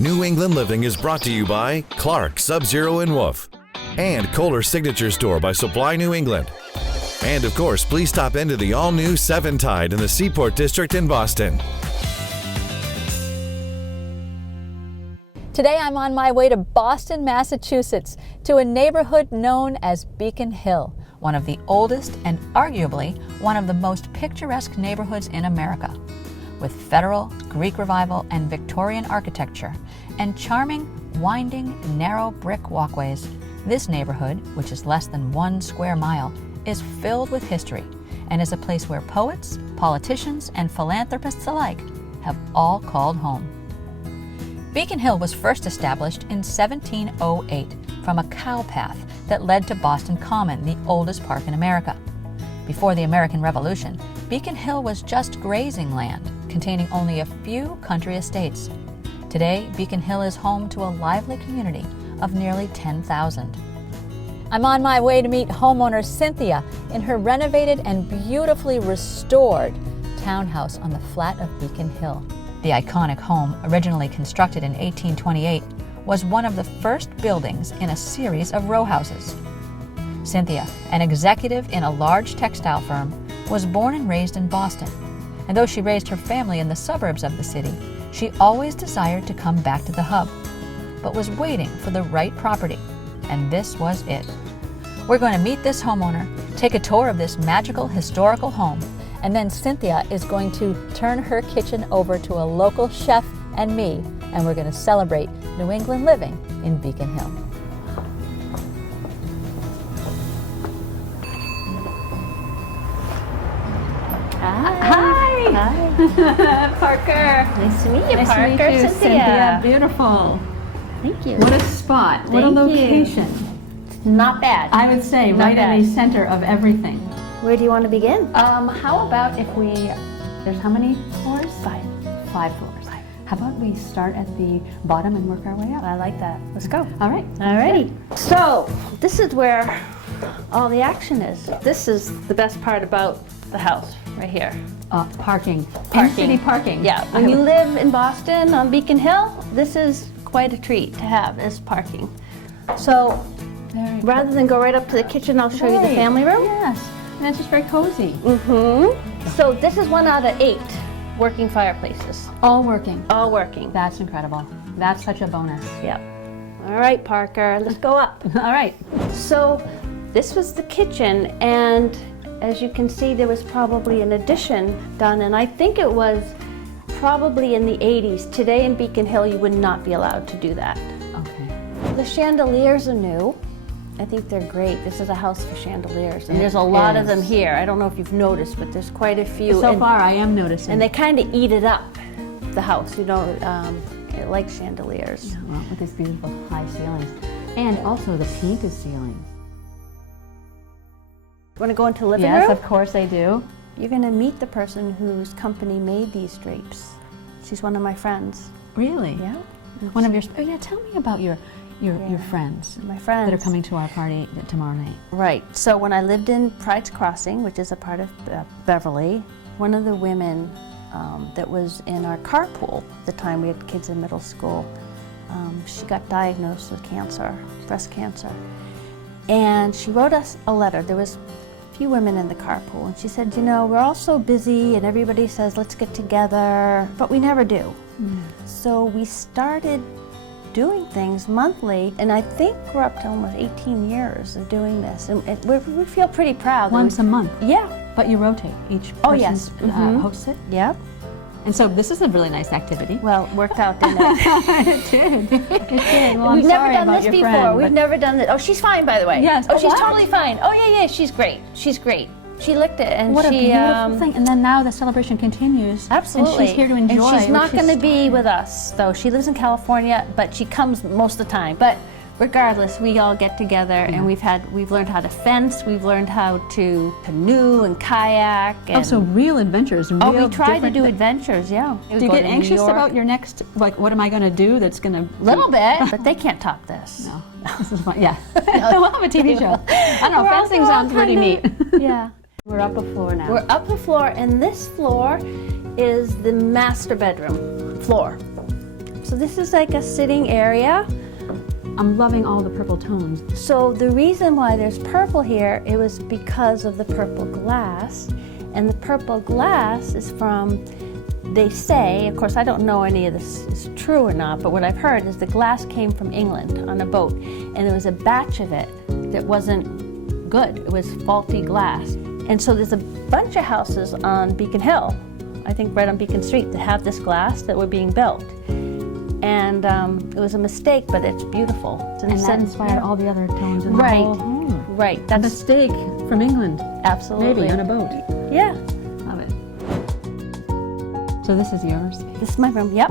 New England Living is brought to you by Clark, Sub-Zero and Wolf, and Kohler Signature Store by Supply New England. And of course, please stop into the all-new Seven Tide in the Seaport District in Boston. Today I'm on my way to Boston, Massachusetts, to a neighborhood known as Beacon Hill, one of the oldest and arguably one of the most picturesque neighborhoods in America. With Federal, Greek Revival, and Victorian architecture, and charming, winding, narrow brick walkways, this neighborhood, which is less than 1 square mile, is filled with history and is a place where poets, politicians, and philanthropists alike have all called home. Beacon Hill was first established in 1708 from a cow path that led to Boston Common, the oldest park in America. Before the American Revolution, Beacon Hill was just grazing land, containing only a few country estates. Today, Beacon Hill is home to a lively community of nearly 10,000. I'm on my way to meet homeowner Cynthia in her renovated and beautifully restored townhouse on the flat of Beacon Hill. The iconic home, originally constructed in 1828, was one of the first buildings in a series of row houses. Cynthia, an executive in a large textile firm, was born and raised in Boston. And though she raised her family in the suburbs of the city, she always desired to come back to the hub, but was waiting for the right property. And this was it. We're going to meet this homeowner, take a tour of this magical historical home, and then Cynthia is going to turn her kitchen over to a local chef and me, and we're going to celebrate New England living in Beacon Hill. Hi. Hi. Parker. Nice to meet you, Nice Parker. to meet you, Cynthia. Beautiful. Thank you. What a spot. What a location. Not bad. I would say Not right bad. in the center of everything. Where do you want to begin? How about if there's how many floors? 5. 5 floors. How about we start at the bottom and work our way up? I like that. Let's go. All right. Alrighty. So, this is where all the action is. This is the best part about the house, right here. Parking. Parking. In-city parking. Yeah, when you live in Boston on Beacon Hill, this is quite a treat to have, is parking. So, rather than go right up to the kitchen, I'll show you the family room. Yes, and it's just very cozy. So this is 1 out of 8 working fireplaces. All working. All working. That's incredible. That's such a bonus. Yep. All right, Parker, let's go up. All right. So this was the kitchen, and as you can see, there was probably an addition done, and I think it was probably in the 80s. Today in Beacon Hill, you would not be allowed to do that. Okay. The chandeliers are new. I think they're great. This is a house for chandeliers, and there's a lot of them here. I don't know if you've noticed, but there's quite a few. So far, I am noticing. And they kind of eat it up, the house. You know, it likes chandeliers. Well, with these beautiful high ceilings, and also the painted ceilings. Want to go into the living Yes, room? of course I do. You're going to meet the person whose company made these drapes. She's one of my friends. Really? Yeah. One of your. Oh yeah. Tell me about your friends. My friends that are coming to our party tomorrow night. Right. So when I lived in Pride's Crossing, which is a part of Beverly, one of the women that was in our carpool at the time we had kids in middle school, she got diagnosed with cancer, breast cancer. And she wrote us a letter. There was a few women in the carpool, and she said, you know, we're all so busy and everybody says, let's get together, but we never do. So we started doing things monthly, and I think we're up to almost 18 years of doing this, and we feel pretty proud. Once a month. Yeah. But you rotate. Each person Oh, yes. hosts it. Yep. And so this is a really nice activity. Well, it worked out, didn't it? It did. It did. Well, We've I'm never sorry done about this your before. friend, We've but- never done this. Oh, she's fine, by the way. Yes. Oh, Oh, she's what? totally fine. Oh, yeah, she's great. She's great. She licked it, and What a she beautiful thing. And then now the celebration continues. Absolutely. And she's here to enjoy. And she's not which is- going to be with us, though. She lives in California, but she comes most of the time. But regardless, we all get together, and we've learned how to fence. We've learned how to canoe and kayak. And Oh, so real adventures. Real we try to different do thi- adventures. Yeah. Do you get anxious about your next, like, what am I going to do that's going to... Little bit, but they can't top this. No, this is fun. Yeah. We'll have a TV show. I don't know, We're fencing also sounds pretty neat. Yeah. We're up a floor now. We're up a floor, and this floor is the master bedroom floor. So this is like a sitting area. I'm loving all the purple tones. So the reason why there's purple here, it was because of the purple glass. And the purple glass is from, they say, of course I don't know any of this is true or not, but what I've heard is the glass came from England on a boat, and there was a batch of it that wasn't good. It was faulty glass. And so there's a bunch of houses on Beacon Hill, I think right on Beacon Street, that have this glass that were being built. And it was a mistake, but it's beautiful. And that inspired all the other tones in the Right. whole home. Right. A mistake from England. Absolutely. Maybe on a boat. Yeah. Love it. So this is yours. This is my room. Yep.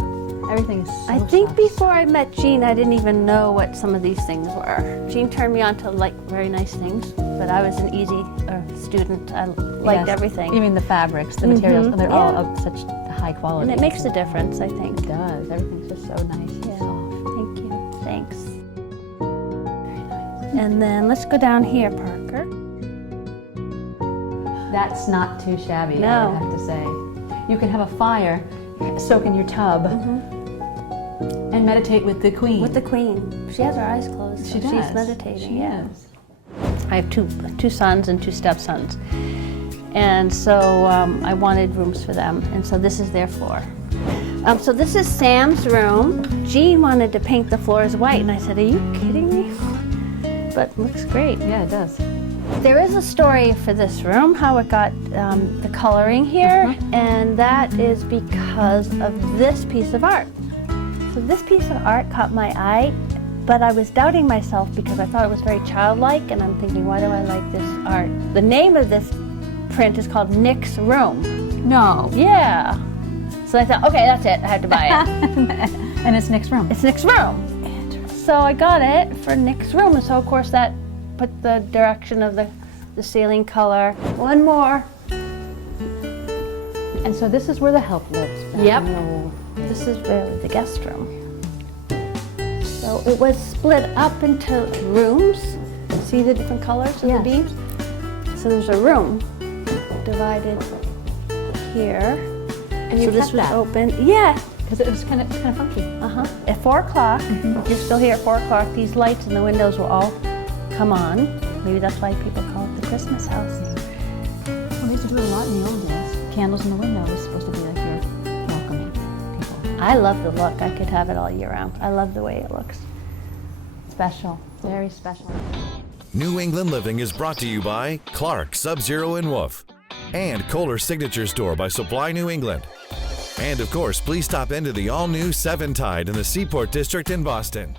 Everything is so I think soft. before I met Jean, I didn't even know what some of these things were. Jean turned me on to like very nice things, but I was an easy student. I liked Yes. everything. Even the fabrics, the materials, Mhm. they're all Yeah. of such high quality. And it makes a difference, I think. It does. Everything's just so nice and Yeah. soft. Thank you. Thanks. And then let's go down here, Parker. That's not too shabby, I No. would have to say. You can have a fire, soak in your tub, and meditate with the queen. With the queen. She has her eyes closed. She so does. She's meditating. She yeah. is. I have two sons and two stepsons. And so I wanted rooms for them. And so this is their floor. So this is Sam's room. Jean wanted to paint the floors white. And I said, are you kidding me? But it looks great. Yeah, it does. There is a story for this room, how it got the coloring here. And that is because of this piece of art. So this piece of art caught my eye. But I was doubting myself because I thought it was very childlike, and I'm thinking, why do I like this art? The name of this print is called Nick's Room. No. Yeah. So I thought, okay, that's it. I have to buy it. And it's Nick's room. It's Nick's Room. So I got it for Nick's Room, and so of course that put the direction of the ceiling color. One more. And so this is where the help lives. Yep. No. This is really the guest room. So it was split up into rooms. See the different colors of Yes. the beams? So there's a room divided here. And you so this kept was that. open. Yeah. Because it was kind of funky. At 4 o'clock, if you're still here at 4 o'clock, these lights in the windows will all come on. Maybe that's why people call it the Christmas house. Well, they used to do it a lot in the old days. Candles in the window was supposed to be like your welcoming people. I love the look. I could have it all year round. I love the way it looks. Special. Very special. New England Living is brought to you by Clark, Sub-Zero and Wolf, and Kohler Signature Store by Supply New England. And of course, please stop into the all-new 7 Tide in the Seaport District in Boston.